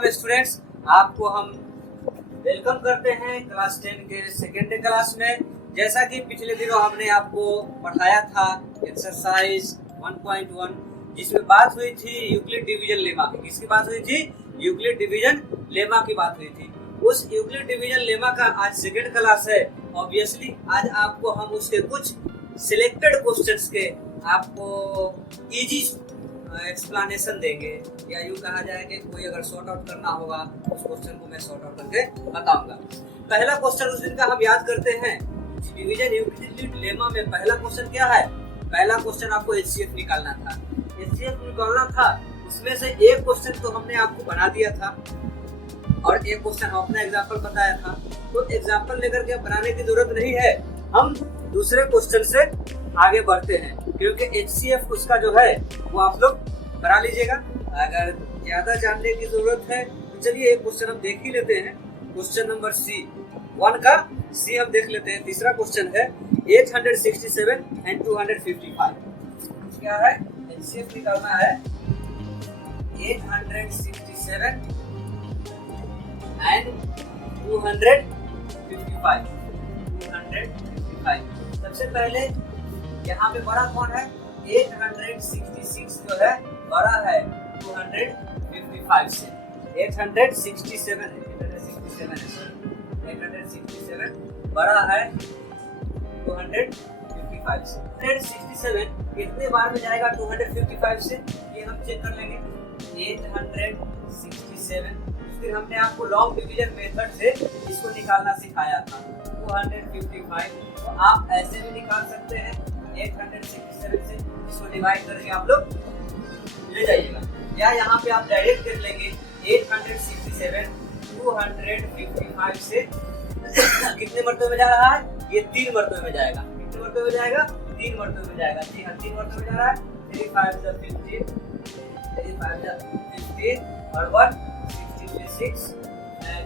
Welcome students, आपको हम welcome करते हैं क्लास 10 के सेकेंड क्लास में। जैसा कि पिछले दिनों हमने आपको पढ़ाया था एक्सरसाइज 1.1 जिसमें बात हुई थी यूक्लिड डिवीजन लेमा की। किसकी बात हुई थी? यूक्लिड डिवीजन लेमा की बात हुई थी। उस यूक्लिड डिवीजन लेमा का आज सेकेंड क्लास है। ऑब्वियसली आज आपको हम उसके कुछ सिलेक्टेड क्वेश्चंस के आपको इजी एक्सप्लेनेशन देंगे, या यूँ कहा जाए कि कोई अगर सॉर्ट आउट करना होगा उस क्वेश्चन को मैं सॉर्ट आउट करके बताऊंगा। पहला क्वेश्चन उस दिन का हम याद करते हैं। डिवीजन यूक्लिड लेमा में पहला क्वेश्चन क्या है? पहला क्वेश्चन आपको एचसीएफ निकालना था। एचसीएफ निकालना था, उसमें से एक क्वेश्चन तो हमने आपको बना दिया था और एक क्वेश्चन अपना एग्जाम्पल बताया था। तो एग्जाम्पल लेकर के बनाने की जरूरत नहीं है, हम दूसरे क्वेश्चन से आगे बढ़ते हैं, क्योंकि एचसीएफ उसका जो है वो आप लोग बना लीजिएगा। अगर ज्यादा जानने की जरूरत है तो चलिए एक क्वेश्चन हम देख ही लेते हैं। क्वेश्चन नंबर C1 का सी हम देख लेते हैं। तीसरा क्वेश्चन है 867 and 255। क्या है? एचसीएफ निकालना है 867 and 255। सबसे पहले यहाँ पे बड़ा कौन है? 866 जो है बड़ा है 255 से। 867 बड़ा है 255 से। 867 कितने बार में जाएगा 255 से? ये हम चेक कर लेंगे। 867 फिर हमने आपको लॉन्ग डिवीजन मेथड से इसको निकालना सिखाया था। 255 तो आप ऐसे भी निकाल सकते हैं। 867 से इसको डिवाइड करके आप लोग ले जाइएगा, या यहाँ पे आप डायरेक्ट कर लेंगे 867 255 से कितने मरतबे में जा रहा है? ये 3 मरतबे में जाएगा। कितने मरतबे में जाएगा? 3 मरतबे में जाएगा। जी हाँ, 3 मरतबे में जा रहा है। 3 5 15 और 1 16 6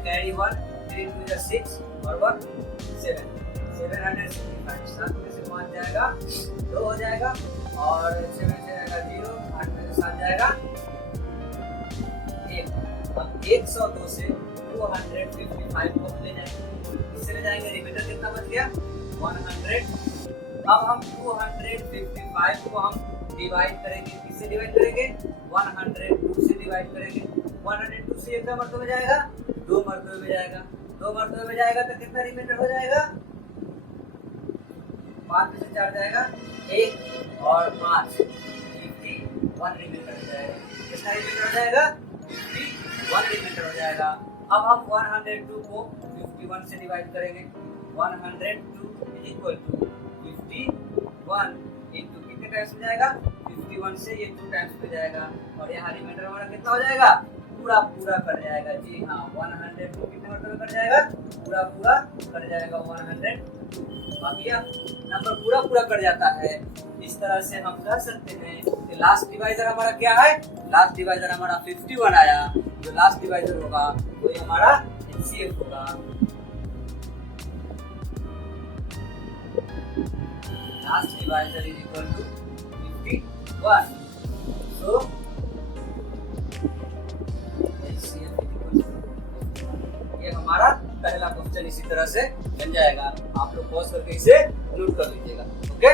कैरी 1 3 2 6 और 1 7 765। 7 में से 5 जाएगा 2 हो जाएगा, और 7 से जाएगा 0, 8 में से 7 जाएगा 1। अब 102 से 255 को ले जाएंगे, इससे ले जाएंगे, रिमाइंडर कितना बच गया? 100। अब हम 255 को हम डिवाइड करेंगे। किससे डिवाइड करेंगे? 102 से डिवाइड करेंगे। 102 से कितना मरतबे में जाएगा? 2 मरतबे में जाएगा। 2 मरतबे में जाएगा तो कितना रिमाइंडर हो जाएगा? 5 में से 4 जाएगा 1 और 5 51 रिमाइंडर हो जाएगा। कितना रिमाइंडर हो जाएगा? 51 रिमाइंडर हो जाएगा। अब हम 102 को 51 से डिवाइड करेंगे। 102 इज इक्वल टू 51 इंटू कितने टाइम्स में जाएगा? 51 से ये 2 टाइम्स में जाएगा, और यहाँ रिमाइंडर हमारा कितना हो जाएगा? पूरा पूरा कर जाएगा। जी हाँ, 102 कितने मरतबे कर जाएगा? पूरा पूरा कर जाएगा 100। अब यह नंबर पूरा पूरा कर जाता है। इस तरह से हम कह सकते हैं कि लास्ट डिवाइजर हमारा क्या है? लास्ट डिवाइजर हमारा 51 आया। जो लास्ट डिवाइजर होगा वही हमारा एचसीएफ होगा। Last divisor is equal to 51। So ये हमारा पहला क्वेश्चन इसी तरह से बन जाएगा। आप लोग पॉज करके इसे नोट कर लीजिएगा। ओके,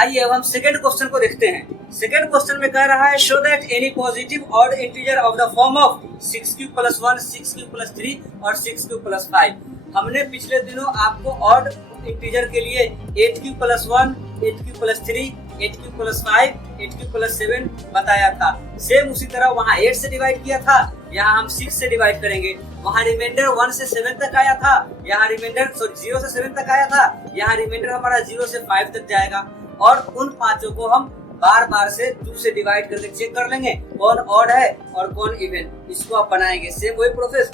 आइए अब हम सेकंड क्वेश्चन को देखते हैं। सेकंड क्वेश्चन में कह रहा है show that any positive odd integer of the form of 6q + 1 6q + 3 और 6q + 5। हमने पिछले दिनों आपको ऑड इंटीजर के लिए 8q + 1 8q + 3 8q + 5 8q + 7 बताया था। सेम उसी तरह वहाँ 8 से डिवाइड किया था, यहाँ हम 6 से डिवाइड करेंगे। वहाँ रिमाइंडर 1 से 7 तक आया था, यहाँ रिमाइंडर 0 से 7 तक आया था, यहाँ रिमाइंडर हमारा 0 से 5 तक जाएगा। और उन पांचों को हम बार बार से 2 से डिवाइड करके चेक कर लेंगे कौन ऑड है और कौन इवन। इसको आप बनाएंगे, सेम वही प्रोसेस।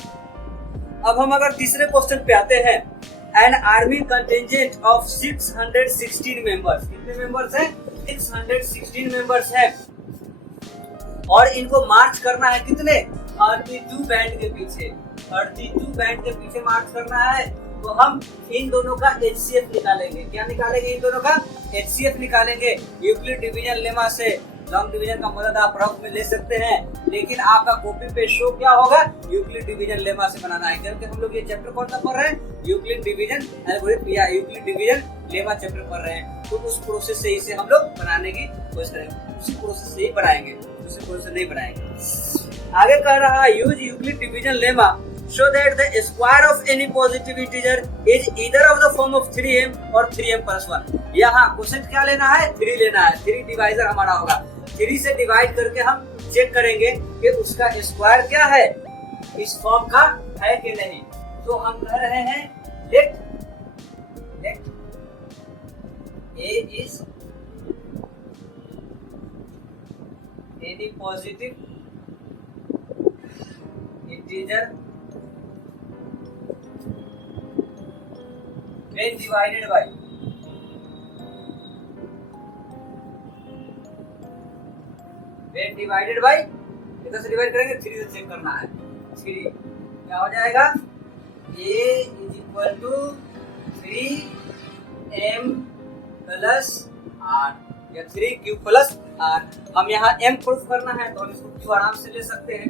अब हम अगर तीसरे क्वेश्चन पे आते हैं, an army contingent of 616 members. कितने मेंबर्स हैं? 616 मेंबर्स हैं, और इनको मार्च करना है कितने? 32 बैंड के पीछे। 32 बैंड के पीछे मार्च करना है। तो हम इन दोनों का HCF निकालेंगे। क्या निकालेंगे? इन दोनों का HCF निकालेंगे। यूक्लिड डिवीजन लेमा से लॉन्ग डिवीजन का मदद आप रफ में ले सकते हैं, लेकिन आपका कॉपी पे शो क्या होगा? यूक्लिड डिवीजन लेमा से बनाना है। जबकि हम लोग ये चैप्टर कौन सा पढ़ रहे हैं? यूक्लिड डिवीजन एल्गोरिथम या यूक्लिड डिवीजन लेमा चैप्टर पढ़ रहे हैं। तो उस प्रोसेस से इसे हम लोग बनाने की कोशिश करेंगे, उसी प्रोसेस से ही बनाएंगे, दूसरे प्रोसेस से नहीं बनाएंगे। आगे कह रहा है use Euclid division lemma so that the square of any positive integer is either of the form of 3m or 3m plus 1। यहाँ क्वेश्चन क्या लेना है? 3 लेना है। 3 डिवाइजर हमारा होगा। 3 से डिवाइड करके हम चेक करेंगे कि उसका स्क्वायर क्या है, इस फॉर्म का है कि नहीं। तो हम कह रहे हैं late a is any positive integer when divided by इधर से डिवाइड करेंगे, 3 से चेक करना है। 3 क्या हो जाएगा? a is equal to 3m plus r या 3q प्लस r। हम यहाँ m प्रूफ करना है तो हम इसको q आराम से ले सकते हैं।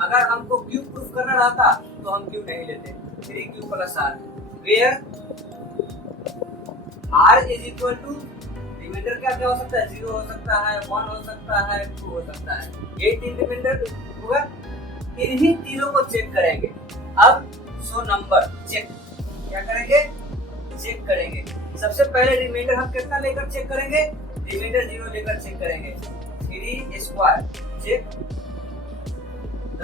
अगर हमको q प्रूफ करना रहता तो हम q नहीं लेते। 3q plus r where r is equal to remainder क्या क्या हो सकता है? 0 हो सकता है, 1 हो सकता है, 2 हो सकता है। ये 3 रिमाइंडर होगा। इन्हीं तीनों को चेक करेंगे। अब सो नंबर चेक क्या करेंगे? चेक करेंगे। सबसे पहले रिमाइंडर हम कितना लेकर चेक करेंगे? रिमाइंडर 0 लेकर चेक करेंगे। 3 square check the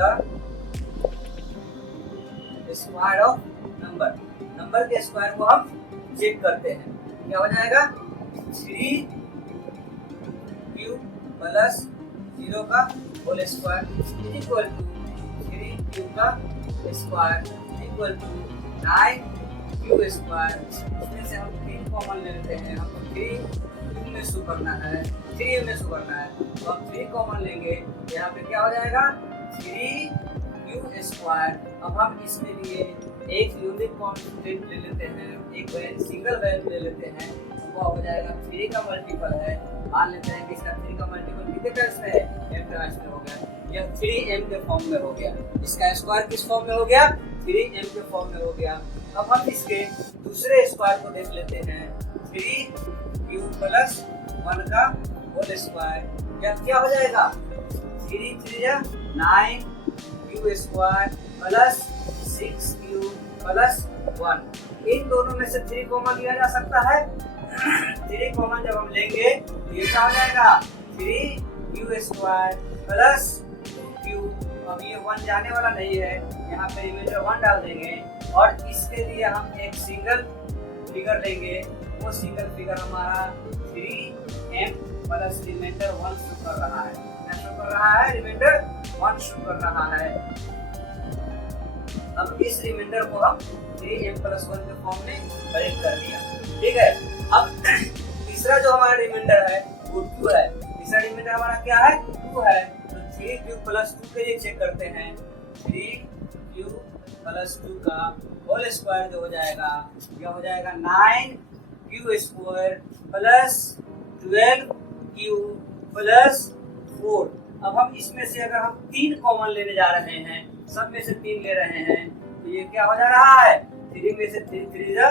square of number के स्क्वायर को हम चेक करते हैं। क्या हो जाएगा? 3q प्लस 0 का whole square is equal to 3q का square equal to 9q square. इसमें से हम 3 कॉमन ले लेते हैं। हमको 3 में शो करना है, 3 में शो करना है, तो हम 3 कॉमन लेंगे। यहाँ पे क्या हो जाएगा? 3q square. अब हम इसके लिए एक यूनिक कांस्टेंट ले लेते हैं, एक सिंगल वैल्यू ले लेते हैं। वो हो जाएगा 3 का मल्टीपल है। मान लेते हैं कि इसका 3 का मल्टीपल कितने टर्म्स में है? m टर्म्स में हो गया। यह 3m के फॉर्म में हो गया। इसका स्क्वायर किस फॉर्म में हो गया? 3m के फॉर्म में हो गया। अब हम इसके दूसरे स्क्वायर को देख लेते हैं। 3q प्लस 1 का होल स्क्वायर। यह क्या हो जाएगा? 3 3 9q square plus 6q plus 1। इन दोनों में से 3 कॉमन लिया जा सकता है। 3 कॉमन जब हम लेंगे तो ये क्या हो जाएगा? 3q square plus 2q। अब ये 1 जाने वाला नहीं है, यहाँ पे रिमाइंडर 1 डाल देंगे और इसके लिए हम एक सिंगल फिगर लेंगे। वो सिंगल फिगर हमारा 3m प्लस रिमाइंडर 1 शो कर रहा है। क्या शो कर रहा है? रिमाइंडर 1 शो कर रहा है। अब इस रिमाइंडर को हम 3m प्लस 1 के फॉर्म में ब्रेक कर लिया। ठीक है। अब तीसरा जो हमारा रिमाइंडर है वो 2 है। तीसरा रिमाइंडर हमारा क्या है? 2 है। तो 3q प्लस 2 के लिए चेक करते हैं। 3q प्लस 2 का होल स्क्वायर जो हो जाएगा, यह हो जाएगा 9q square plus 12q plus 4। अब हम इसमें से अगर हम 3 कॉमन लेने जा रहे हैं, सब में से 3 ले रहे हैं, तो ये क्या हो जा रहा है? 3 में से 3 3 जा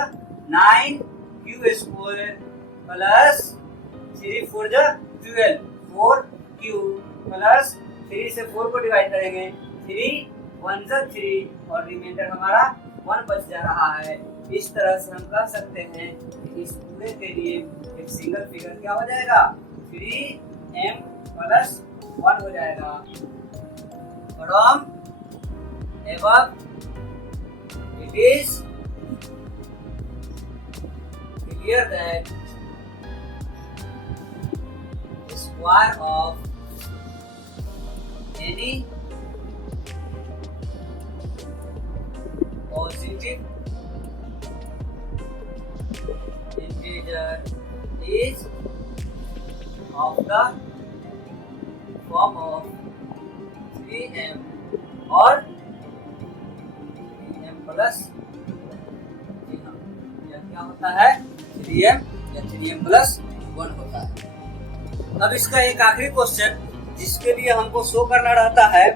9q स्क्वायर प्लस 3 4 जा 12, 4q प्लस 3 से 4 को डिवाइड करेंगे, 3 1 जा 3 और रिमाइंडर हमारा 1 बच जा रहा है। इस तरह से हम कह सकते हैं कि इस पूरे के लिए एक सिंगल फिगर क्या हो जाएगा? 3m प्लस 1 हो जाएगा। From above it is clear that the square of any positive integer is of the form of 3m or 3m plus क्या होता है 3m या 3m प्लस 1 होता है। अब इसका एक आखिरी क्वेश्चन जिसके लिए हमको शो करना रहता है,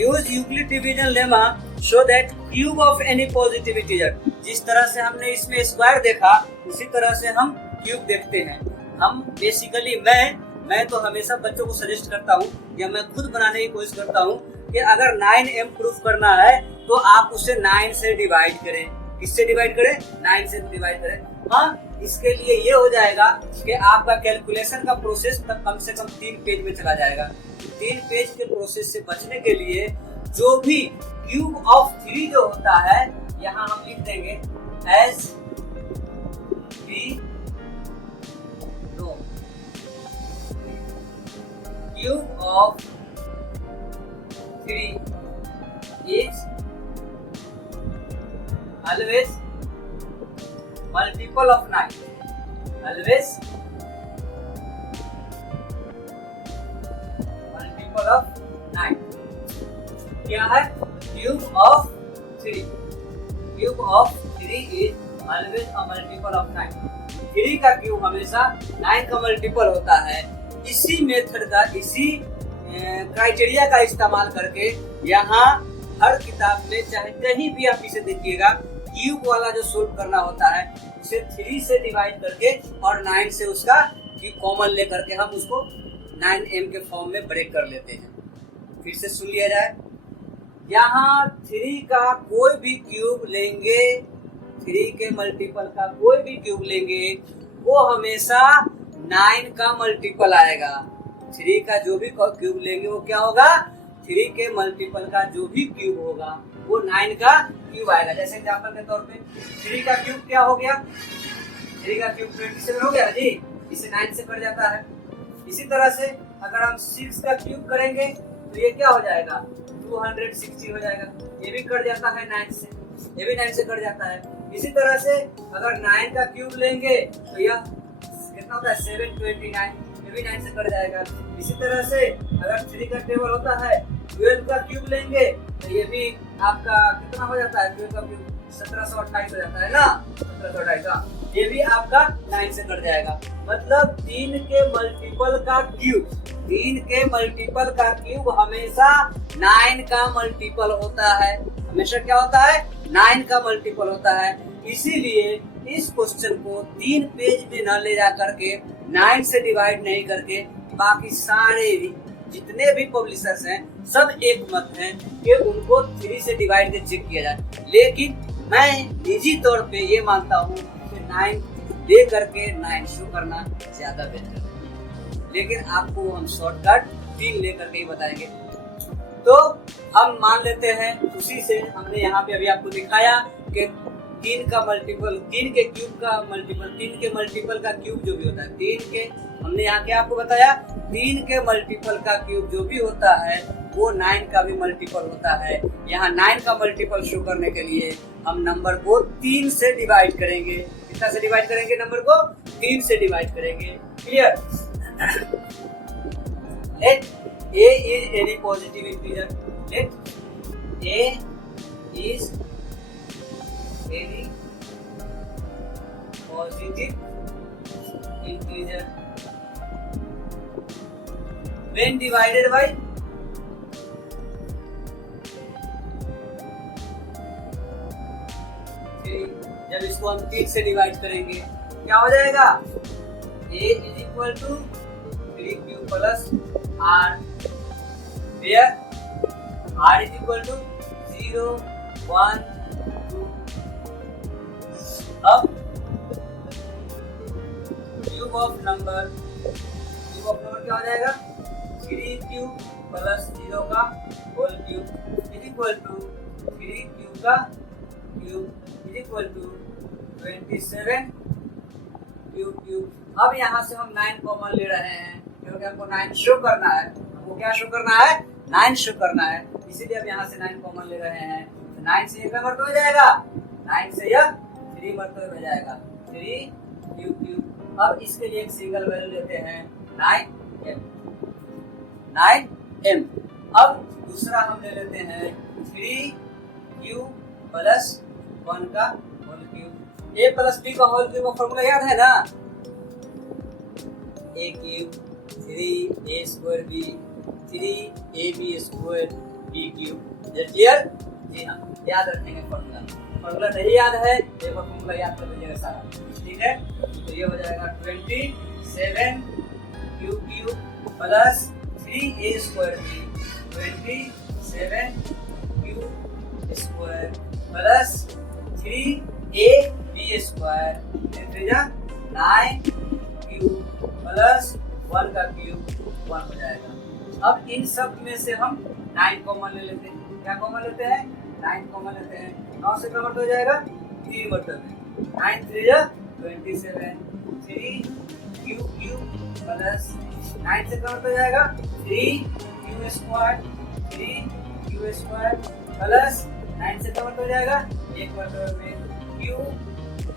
use Euclid division lemma show that cube of any positive integer. जिस तरह से हमने इसमें स्क्वायर देखा उसी तरह से हम क्यूब देखते हैं। हम बेसिकली मैं तो हमेशा बच्चों को सजेस्ट करता हूँ या मैं खुद बनाने की कोशिश करता हूँ कि अगर 9m प्रूफ करना है तो आप उसे 9 से डिवाइड करें। किससे डिवाइड करें? 9 से डिवाइड करें। हाँ, इसके लिए ये हो जाएगा कि आपका कैलकुलेशन का प्रोसेस तक कम से कम 3 पेज में चला जाएगा। 3 पेज के प्रोसेस से बचने के लिए जो भी क्यूब ऑफ 3 जो होता है यहाँ हम लिख देंगे as we know. Cube of 3 is always multiple of 9. Always multiple of 9. क्या है? Cube of 3. Cube of 3 is always a multiple of 9. 3 का क्यूब हमेशा 9 का मल्टीपल होता है। इसी मेथड का, इसी क्राइटेरिया का इस्तेमाल करके यहाँ हर किताब में चाहे कहीं भी आप इसे देखिएगा, क्यूब वाला जो सोल्व करना होता है उसे 3 से डिवाइड करके और 9 से उसका क्यूब कॉमन लेकर के हम उसको 9m के फॉर्म में ब्रेक कर लेते हैं। फिर से सुन लिया जाए, यहाँ 3 का कोई भी क्यूब लेंगे, 3 के मल्टीपल का कोई भी क्यूब लेंगे वो हमेशा 9 का मल्टीपल आएगा। 3 का जो भी क्यूब लेंगे वो क्या होगा? 3 के मल्टीपल का जो भी क्यूब होगा वो 9 का क्यूब आएगा। जैसे एग्जांपल के तौर पे 3 का क्यूब क्या हो गया? 3 का क्यूब 27 हो गया जी, इसे 9 से कट जाता है। इसी तरह से अगर हम 6 का क्यूब करेंगे तो ये क्या हो जाएगा? 260 हो जाएगा। ये भी कट जाता है 9 से, ये भी 9 से कट जाता है। इसी तरह से अगर 9 का क्यूब लेंगे तो यह कितना होता है? 729, ये भी 9 से कट जाएगा। इसी तरह से अगर 3 का टेबल होता है 12 का क्यूब लेंगे तो ये भी आपका कितना हो जाता है? 12 का क्यूब 1728 हो जाता है ना, 1728 का, ये भी आपका 9 से कट जाएगा। मतलब 3 के मल्टीपल का क्यूब, 3 के मल्टीपल का क्यूब हमेशा 9 का मल्टीपल होता है। हमेशा क्या होता है? 9 का मल्टीपल होता है। इसीलिए इस क्वेश्चन को 3 पेज में न ले जा करके 9 से डिवाइड नहीं करके बाकी सारे जितने भी पब्लिशर्स हैं सब एक मत हैं कि उनको 3 से डिवाइड के चेक किया जाए। लेकिन मैं निजी तौर पे ये मानता हूँ कि 9 ले करके 9 शो करना ज्यादा बेहतर है। लेकिन आपको हम शॉर्टकट 3 ले करके ही बताएंगे। तो हम मान लेते हैं, उसी से हमने यहाँ पे अभी आपको दिखाया कि 3 का मल्टीपल, 3 के क्यूब का मल्टीपल, 3 के मल्टीपल का क्यूब जो भी होता है, 3 के, हमने यहाँ क्या आपको बताया? 3 के मल्टीपल का क्यूब जो भी होता है वो 9 का भी मल्टीपल होता है। यहाँ 9 का मल्टीपल शो करने के लिए हम नंबर को 3 से डिवाइड करेंगे। कितना से डिवाइड करेंगे? नंबर को 3 से डिवाइड करेंगे। Clear? Let a is any positive integer. Let a is any positive integer when divided by जब इसको हम 3 से डिवाइड करेंगे क्या हो जाएगा? a is equal to 3q plus r, where r is equal to 0, 1, 2। अब क्यूब ऑफ नंबर क्या हो जाएगा? 3q प्लस 0 का whole cube is equal to 3q का cube is equal to 27 cube. अब यहाँ से हम 9 कॉमन ले रहे हैं क्योंकि हमको 9 शो करना है। हमको क्या शो करना है? 9 शो करना है। इसीलिए हम यहाँ से 9 कॉमन ले रहे हैं। 9 से यह मर्तबा हो जाएगा, 9 से यह 3 मर्तबा हो जाएगा, 3 क्यूब। अब इसके लिए एक सिंगल वैल्यू लेते हैं 9m। अब दूसरा हम ले लेते हैं 3q प्लस 1 का whole cube. A plus B का होल क्यूब का फॉर्मूला याद है ना, A cube 3 A square B 3 A B square B cube. Clear? जी हाँ, याद रखेंगे फॉर्मूला। फॉर्मूला नहीं याद है एक बार फॉर्मूला याद कर लीजिएगा सारा, ठीक है। तो ये हो जाएगा 27 q cube plus 3 A square b 27 q square plus 3 A B square 9 cube plus 1 का क्यूब 1 हो जाएगा। अब इन सब में से हम 9 कॉमन ले लेते हैं। क्या कॉमन लेते हैं? 9 कॉमन लेते हैं। 9 से कन्वर्ट हो जाएगा 3 मतलब में 9 3 जा 27 3 क्यू क्यूब प्लस 9 से कन्वर्ट हो जाएगा 3 क्यू स्क्वायर प्लस 9 से कन्वर्ट हो जाएगा 1 मतलब में क्यू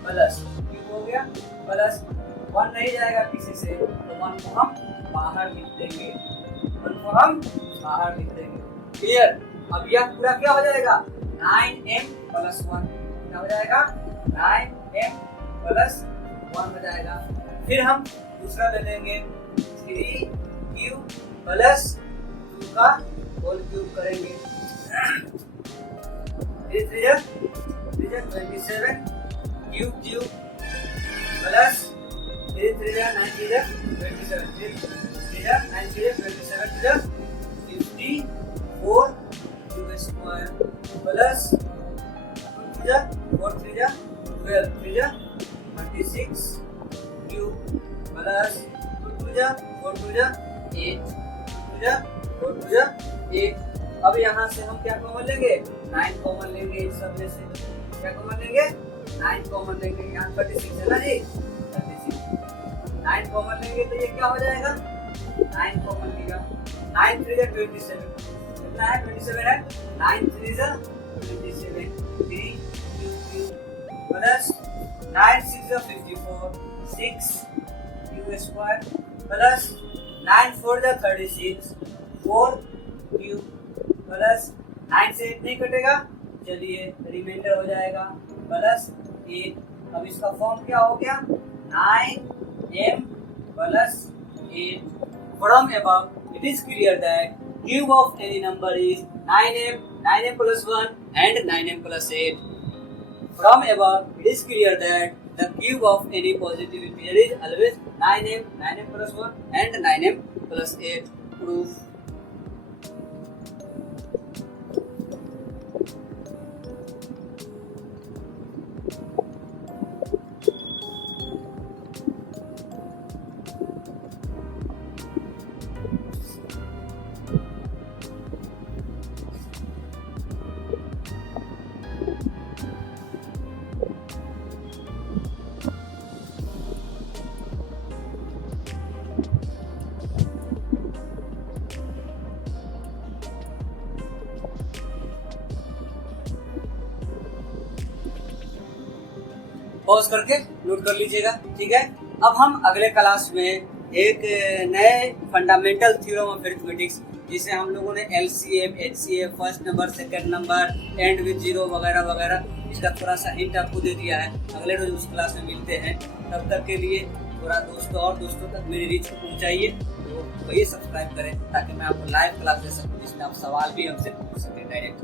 प्लस क्यू हो गया प्लस 1 नहीं जाएगा किसी से, तो 1 को हम बाहर लिख देंगे, 1 को हम बाहर लिख देंगे। क्लियर? अब यह पूरा क्या हो जाएगा 9m प्लस 1 क्या हो जाएगा 9m प्लस 1 हो जाएगा। फिर हम दूसरा ले लेंगे 3q प्लस 2 का होल क्यूब करेंगे 3 27 q cube plus 3 3 9 3 27 3 9 3 27 54 Q square plus 4 3 12 3 26 Q plus 2 4 2 8 4 2 8। अब यहाँ से हम क्या कॉमन लेंगे 9 कॉमन लेंगे। इस सब में से क्या कॉमन लेंगे 9 कॉमन लेंगे। यहाँ 36 है ना जी, 36 9 कॉमन लेंगे तो ये क्या हो जाएगा 9 कॉमन लेगा 9 3 27 कितना है 27 है 9 3 27 3 Q plus 9 6 54 6 Q square plus 9 4 36 4 Q plus 9 से 8 नहीं कटेगा, चलिए रिमाइंडर हो जाएगा प्लस 8। अब इसका फॉर्म क्या हो गया 9m plus 8। From above, it is clear that cube of any number is 9m, 9m plus 1 and 9m plus 8. From above, it is clear that the cube of any positive integer is always 9m, 9m plus 1 and 9m plus 8. Proof. Pause करके note कर लीजिएगा, ठीक है। अब हम अगले class में एक नए फंडामेंटल थ्योरम ऑफ अरिथमेटिक्स जिसे हम लोगों ने LCM, HCF, first number, second number, and with zero वगैरह वगैरह, इसका थोड़ा सा हिंट आपको दे दिया है। अगले रोज उस क्लास में मिलते हैं, तब तक के लिए थोड़ा दोस्तों तक मेरी रीच को पहुँचाइए। तो वही सब्सक्राइब करें ताकि मैं आपको लाइव क्लास दे सकूँ जिसमें आप सवाल भी हमसे पूछ सकें डायरेक्ट।